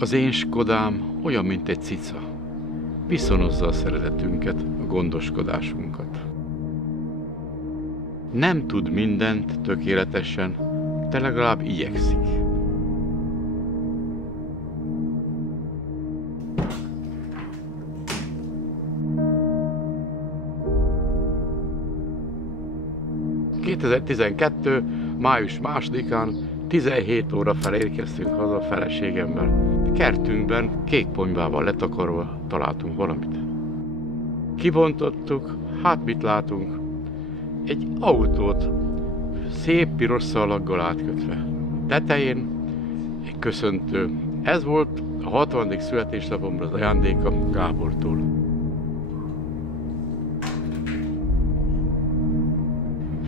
Az én Skodám olyan, mint egy cica. Viszonozza a szeretetünket, a gondoskodásunkat. Nem tud mindent tökéletesen, de legalább igyekszik. ...2012. május 2-án 17 óra felé érkeztünk haza a feleségemmel. Kertünkben kék ponyvával letakarva találtunk valamit. Kibontottuk, hát mit látunk? Egy autót szép piros szalaggal átkötve. Tetején egy köszöntő. Ez volt a 60. születésnapomra az ajándéka Gábortól.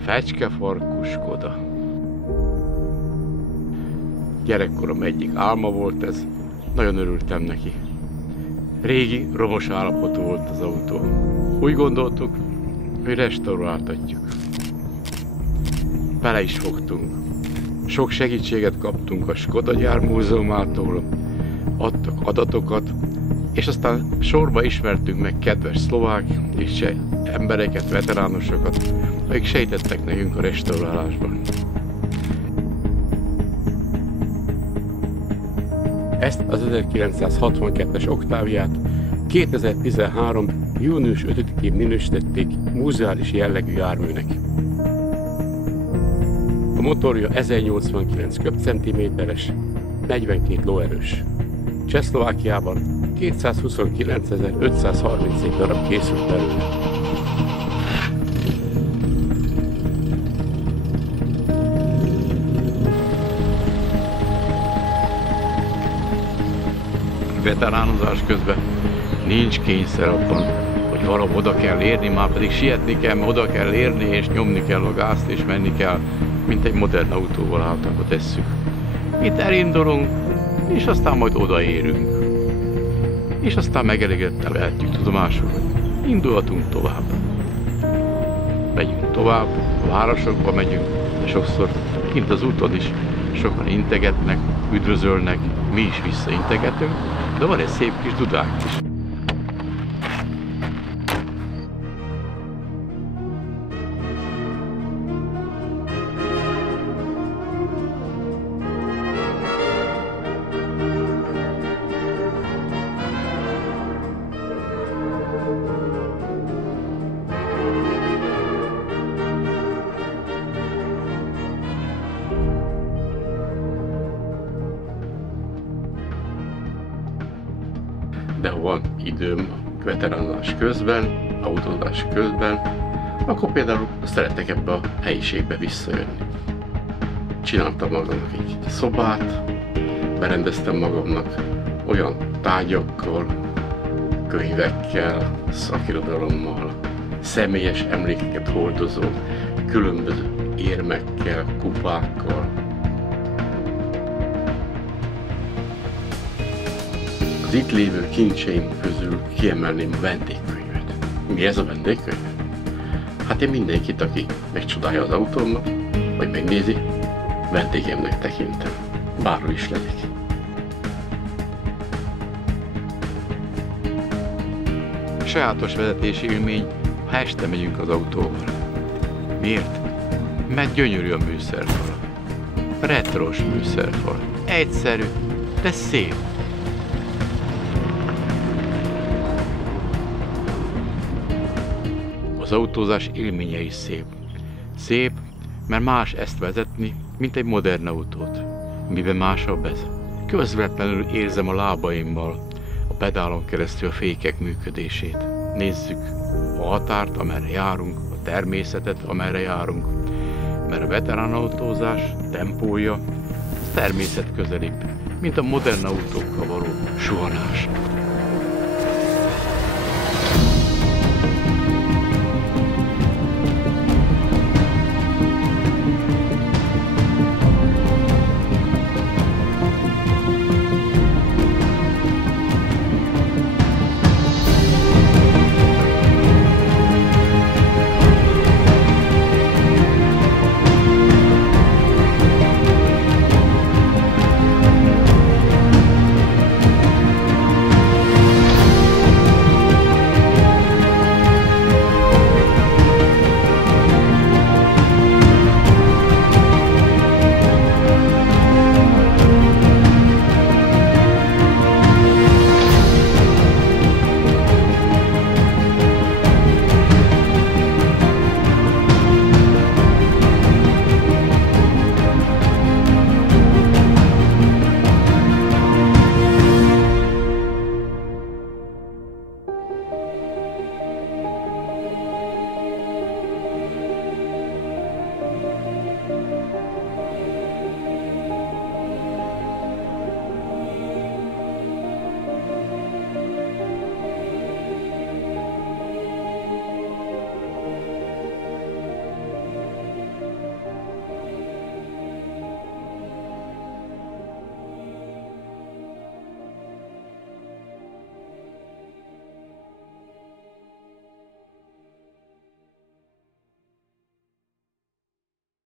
Fecskefarkú Skoda. Gyerekkorom egyik álma volt ez, nagyon örültem neki. Régi, romos állapotú volt az autó. Úgy gondoltuk, hogy restauráltatjuk. Bele is fogtunk. Sok segítséget kaptunk a Skoda gyár múzeumától, adtak adatokat, és aztán sorba ismertünk meg kedves szlovák és cseh embereket, veteránosokat, akik segítettek nekünk a restaurálásban. Ezt az 1962-es Octaviát 2013. június 5-én minősítették múzeális jellegű járműnek. A motorja 1089 köbcentiméteres, 42 lóerős. Csehszlovákiában 229.537 darab készült belőle. Veteránozás közben nincs kényszer abban, hogy valahol oda kell érni, már pedig sietni kell, oda kell érni, és nyomni kell a gázt, és menni kell, mint egy modern autóval általában tesszük. Itt elindulunk, és aztán majd odaérünk. És aztán megelégedettel vehetjük tudomásul, hogy indulhatunk tovább. Megyünk tovább, a városokba megyünk, de sokszor kint az úton is sokan integetnek, üdvözölnek, mi is visszaintegetünk, de van egy szép kis dudánk is. De ha van időm veteránozás közben, autózás közben, akkor például szeretek ebbe a helyiségbe visszajönni. Csináltam magamnak egy szobát, berendeztem magamnak olyan tárgyakkal, könyvekkel, szakirodalommal, személyes emlékeket hordozó, különböző érmekkel, kupákkal. Az itt lévő kincseim közül kiemelném a vendégkönyvet. Mi ez a vendégkönyv? Hát én mindenkit, aki megcsodálja az autómat, vagy megnézi, vendégemnek tekintem. Bárhol is legyek. Sajátos vezetési élmény, ha este megyünk az autóval. Miért? Mert gyönyörű a műszerfal. Retros műszerfal. Egyszerű, de szép. Az autózás élménye is szép. Szép, mert más ezt vezetni, mint egy modern autót. Miben másabb ez? Közvetlenül érzem a lábaimmal a pedálon keresztül a fékek működését. Nézzük a határt, amerre járunk, a természetet, amerre járunk. Mert a veterán autózás tempója természetközelibb, mint a modern autókkal való suhanás.